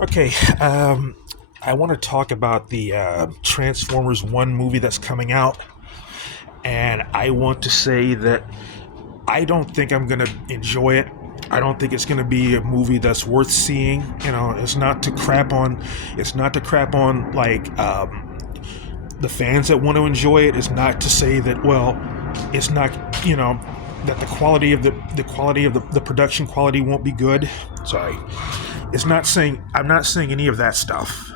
Okay, I want to talk about the Transformers 1 movie that's coming out. And I want to say that I don't think I'm going to enjoy it. I don't think it's going to be a movie that's worth seeing. It's not to crap on. It's not to crap on the fans that want to enjoy it. It's not to say that it's not that the production quality won't be good. Sorry, it's not saying I'm not saying any of that stuff.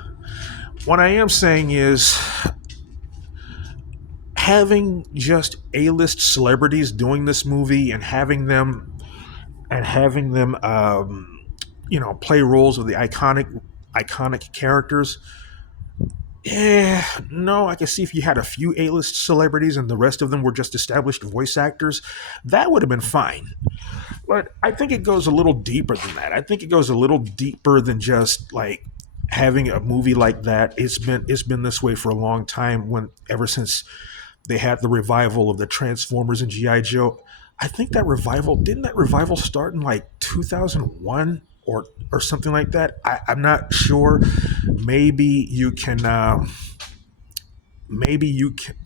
What I am saying is having just A-list celebrities doing this movie and having them play roles of the iconic characters. Yeah, no, I can see if you had a few A-list celebrities and the rest of them were just established voice actors, that would have been fine. But I think it goes a little deeper than that. I think it goes a little deeper than just like having a movie like that. It's been this way for a long time. Ever since they had the revival of the Transformers and GI Joe. I think that revival start in like 2001 or something like that. I'm not sure. Maybe you can.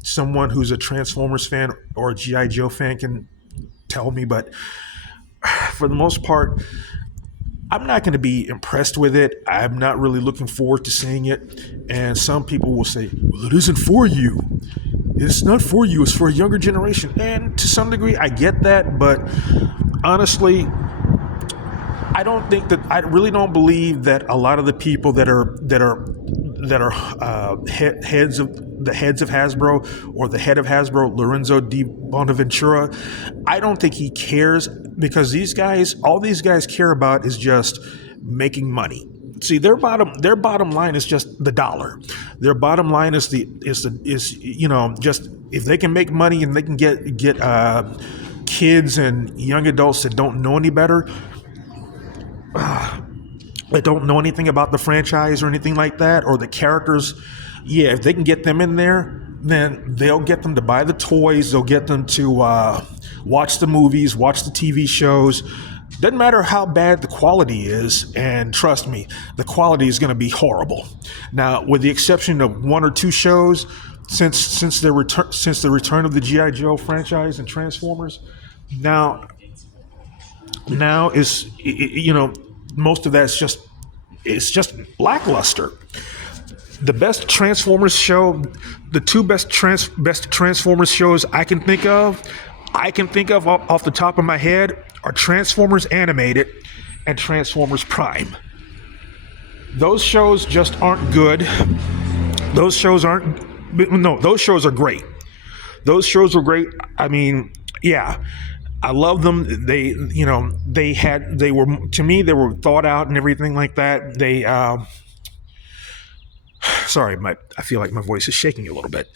Someone who's a Transformers fan or a GI Joe fan can tell me, but for the most part, I'm not going to be impressed with it. I'm not really looking forward to seeing it. And some people will say, well, it isn't for you. It's not for you. It's for a younger generation. And to some degree, I get that. But honestly, I really don't believe that a lot of the people heads of Hasbro or the head of Hasbro, Lorenzo Di Bonaventura, I don't think he cares because all these guys care about is just making money. See, their bottom line is just the dollar. Their bottom line is just if they can make money and they can get kids and young adults that don't know any better, that don't know anything about the franchise or anything like that, or the characters, yeah, if they can get them in there, then they'll get them to buy the toys, they'll get them to watch the movies, watch the TV shows. Doesn't matter how bad the quality is, and trust me, the quality is going to be horrible. Now, with the exception of one or two shows, since the return of the GI Joe franchise and Transformers, now is most of that's just lackluster. The best Transformers show, the two best Transformers shows I can think of off the top of my head are Transformers Animated and Transformers Prime. Those shows just aren't good. Those shows aren't no, those shows are great. Those shows were great. I mean, yeah, I love them. They were, to me, they were thought out and everything like that. Sorry, I feel like my voice is shaking a little bit.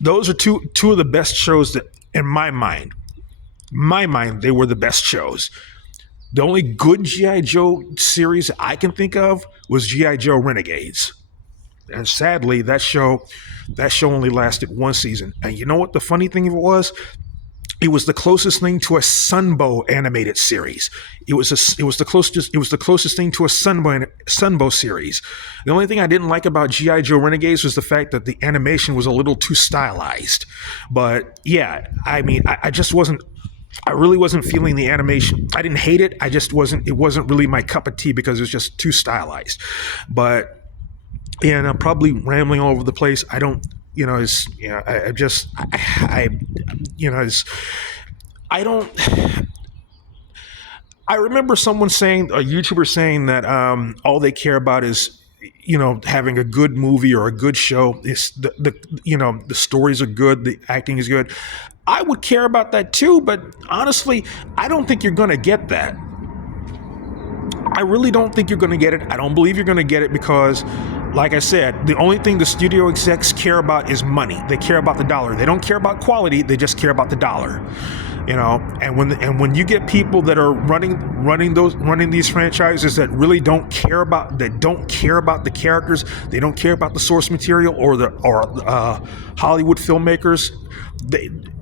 Those are two of the best shows that, in my mind, they were the best shows. The only good GI Joe series I can think of was GI Joe Renegades, and sadly, that show only lasted one season. And you know what the funny thing of it was? It was the closest thing to a Sunbow animated series. It was the closest thing to a Sunbow series. The only thing I didn't like about GI Joe Renegades was the fact that the animation was a little too stylized. But yeah, I mean, I really wasn't feeling the animation. I didn't hate it. It wasn't really my cup of tea because it was just too stylized. But yeah, and I'm probably rambling all over the place. I don't. I just, I don't. I remember someone saying, a YouTuber saying that all they care about is, having a good movie or a good show. It's the stories are good, the acting is good. I would care about that too, but honestly, I don't think you're going to get that. I really don't think you're going to get it. I don't believe you're going to get it because, like I said, the only thing the studio execs care about is money. They care about the dollar. They don't care about quality. They just care about the dollar. And when you get people that are running these franchises that really don't care about the characters, they don't care about the source material or Hollywood filmmakers,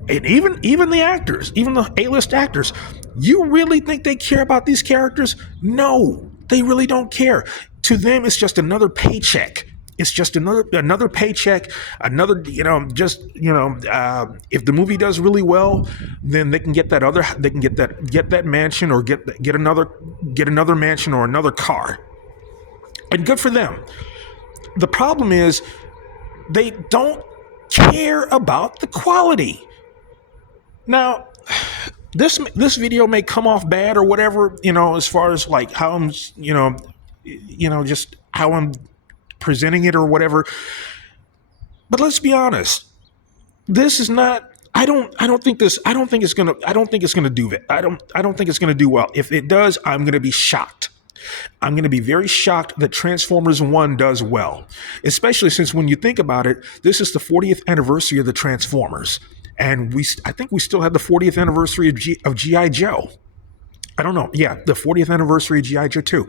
and even the actors, even the A-list actors, you really think they care about these characters? No, They really don't care. To them, it's just another paycheck. It's just another paycheck, another if the movie does really well, then they can get that mansion or get another mansion or another car, and good for them. The problem is they don't care about the quality. Now, this video may come off bad or whatever, as far as like how I'm, just how I'm presenting it or whatever. But let's be honest. This is not. I don't think it's gonna do it. I don't think it's gonna do well. If it does, I'm gonna be shocked. I'm going to be very shocked that Transformers 1 does well, especially since when you think about it, this is the 40th anniversary of the Transformers. And I think we still have the 40th anniversary of G.I. Joe. I don't know. Yeah, the 40th anniversary of G.I. Joe 2.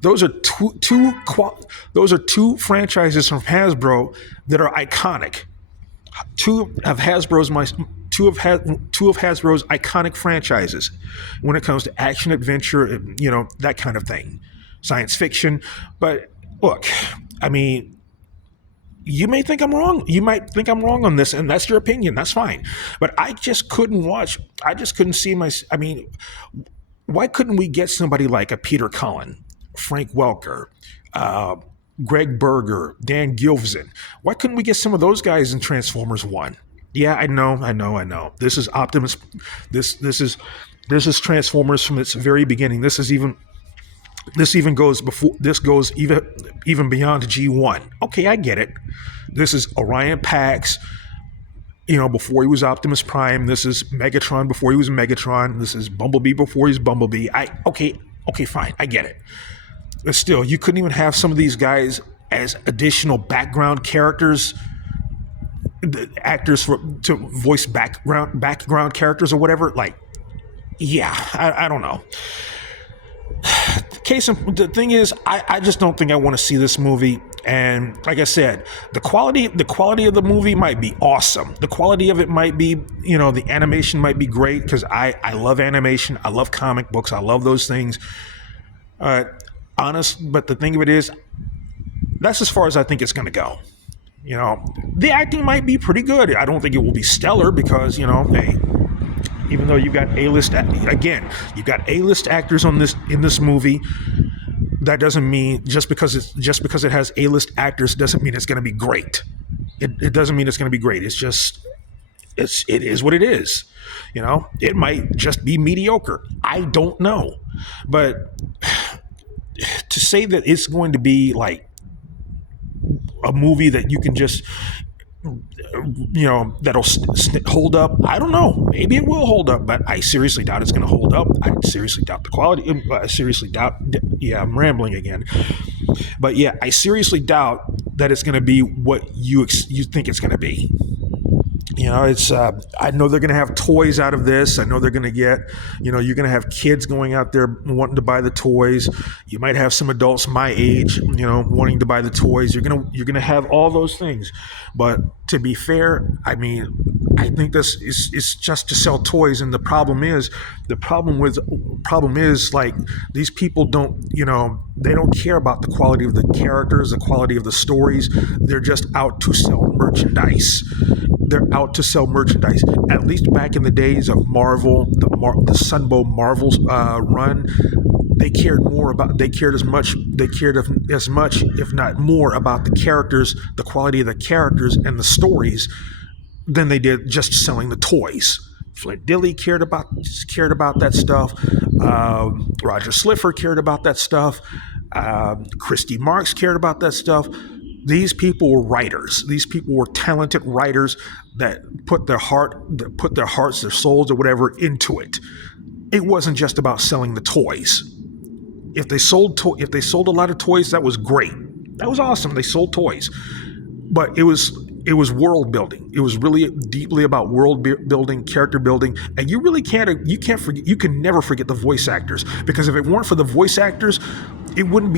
Those are two franchises from Hasbro that are iconic. Two of Hasbro's iconic franchises when it comes to action, adventure, that kind of thing, science fiction. But look, I mean, you may think I'm wrong. You might think I'm wrong on this, and that's your opinion. That's fine. But I just couldn't see why couldn't we get somebody like a Peter Cullen, Frank Welker, Greg Berger, Dan Gilvezan? Why couldn't we get some of those guys in Transformers 1? Yeah, I know. This is Optimus. This is Transformers from its very beginning. This goes even beyond G1. Okay, I get it. This is Orion Pax, before he was Optimus Prime. This is Megatron before he was Megatron. This is Bumblebee before he was Bumblebee. Okay, fine, I get it. But still, you couldn't even have some of these guys as additional background characters, actors to voice background characters or whatever. Like, yeah, I don't know. The thing is, I just don't think I want to see this movie. And like I said, the quality of the movie might be awesome. The quality of it might be, the animation might be great because I love animation. I love comic books. I love those things. But the thing of it is, that's as far as I think it's going to go. The acting might be pretty good. I don't think it will be stellar because, hey, even though you've got A-list actors in this movie, that doesn't mean just because it has A-list actors doesn't mean it's going to be great. It doesn't mean it's going to be great. It's just it is what it is. It might just be mediocre. I don't know, but to say that it's going to be like a movie that you can just that'll hold up, I don't know. Maybe it will hold up, but I seriously doubt it's going to hold up. I seriously doubt the quality. I seriously doubt. Yeah, I'm rambling again. But yeah, I seriously doubt that it's going to be what you think it's going to be. It's. I know they're going to have toys out of this. I know they're going to get. You're going to have kids going out there wanting to buy the toys. You might have some adults my age, wanting to buy the toys. You're gonna have all those things. But to be fair, I mean, I think this is just to sell toys. And the problem is like these people don't. They don't care about the quality of the characters, the quality of the stories. They're just out to sell merchandise. They're out to sell merchandise. At least back in the days of Marvel, the Sunbow Marvel's run, they cared as much, if not more, about the characters, the quality of the characters and the stories than they did just selling the toys. Flint Dille cared about that stuff. Roger Slifer cared about that stuff. Christy Marx cared about that stuff. These people were writers. These people were talented writers that put their hearts, their souls, or whatever into it. It wasn't just about selling the toys. If they sold a lot of toys, that was great. That was awesome. They sold toys, but it was world building. It was really deeply about world building, character building, and you can never forget the voice actors, because if it weren't for the voice actors, it wouldn't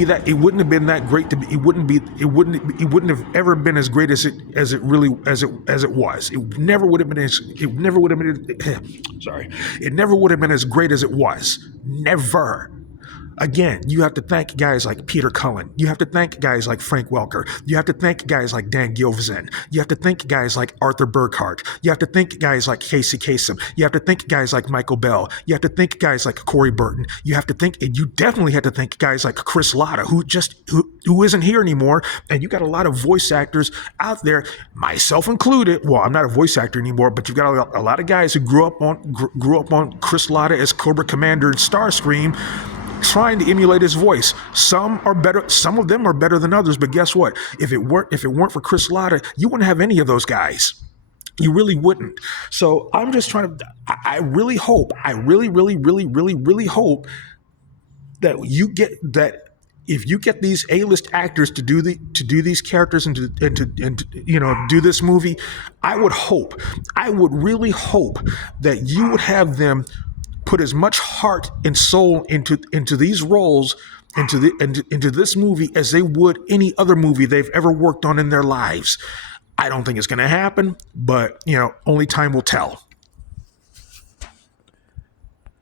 have been that great to be. It wouldn't have ever been as great as it was. It never would have been as great as it was. Never. Again, you have to thank guys like Peter Cullen. You have to thank guys like Frank Welker. You have to thank guys like Dan Gilvezan. You have to thank guys like Arthur Burkhart. You have to thank guys like Casey Kasem. You have to thank guys like Michael Bell. You have to thank guys like Corey Burton. You have to think, and you definitely have to thank guys like Chris Latta, who isn't here anymore. And you got a lot of voice actors out there, myself included. Well, I'm not a voice actor anymore, but you've got a lot of guys who grew up on Chris Latta as Cobra Commander in Starscream, trying to emulate his voice. Some are better, some of them are better than others, but guess what? If it weren't for Chris Latta, you wouldn't have any of those guys. You really wouldn't. So I'm just trying to, I really hope, I really hope that you get that. If you get these A-list actors to do these characters and to do this movie, I would really hope that you would have them put as much heart and soul into these roles, into this movie, as they would any other movie they've ever worked on in their lives. I don't think it's going to happen, but only time will tell.